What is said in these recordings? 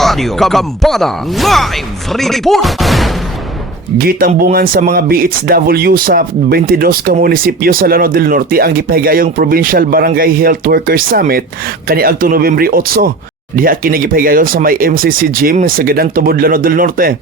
Radio Kambana Live Report. Gitambungan sa mga BHW sa 22 ka munisipyo sa Lanao del Norte ang gipahigayong Provincial Barangay Health Workers Summit kaniadto Nobyembre 8. Diha kini gipahigayon sa may MCC Gym sa Gadan Tubod, Lanao del Norte.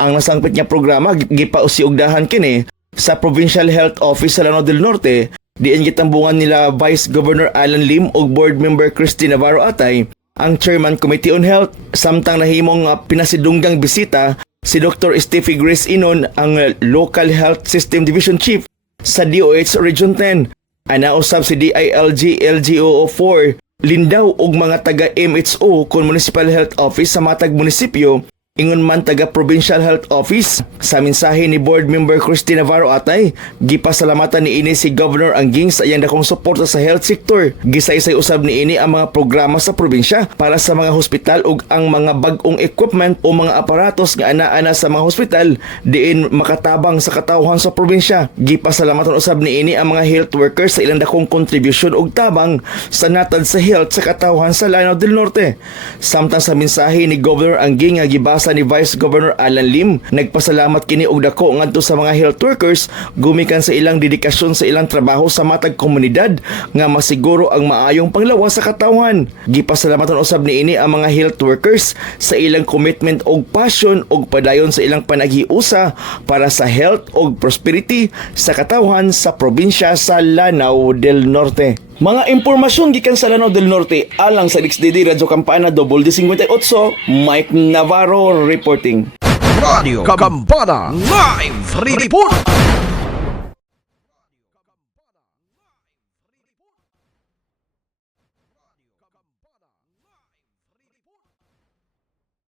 Ang nasangpit niya programa gipausiugdahan kini sa Provincial Health Office sa Lanao del Norte. Diin gitambungan nila Vice Governor Alan Lim ug Board Member Christy Navarro Atay, ang Chairman Committee on Health. Samtang nahimong pinasidunggang bisita si Dr. Steffi Grace Inon, ang Local Health System Division Chief sa DOH Region 10. Anausab si DILG LGO 4 Lindaw ug mga taga MHO kun Municipal Health Office sa matag munisipyo, ingon man taga Provincial Health Office. Sa mensahe ni Board Member Christy Navarro Atay, gipasalamatan ni ini si Governor Angging sa iyang dakong suporta sa health sector. Gisaysay usab ni ini ang mga programa sa probinsya para sa mga hospital ug ang mga bag-ong equipment o mga aparatos nga ana-ana sa mga hospital diin makatabang sa katawhan sa probinsya. Gipasalamatan usab ni ini ang mga health workers sa ilang dakong kontribusyon ug tabang sa natad sa health sa katawhan sa Lanao del Norte. Samtang sa mensahe ni Governor Angging nga gibasa ni Vice Governor Alan Lim, nagpasalamat kini og dako ngadto sa mga health workers gumikan sa ilang dedikasyon sa ilang trabaho sa matag komunidad nga masiguro ang maayong panglawas sa katawhan. Gipasalamatan usab ni ini ang mga health workers sa ilang commitment og passion ug padayon sa ilang panaghiusa para sa health ug prosperity sa katawhan sa probinsya sa Lanao del Norte. Mga impormasyon gikan sa Lanao del Norte alang sa XDD Radyo Kampana D58, Mike Navarro reporting. Radio Kambana Live Report.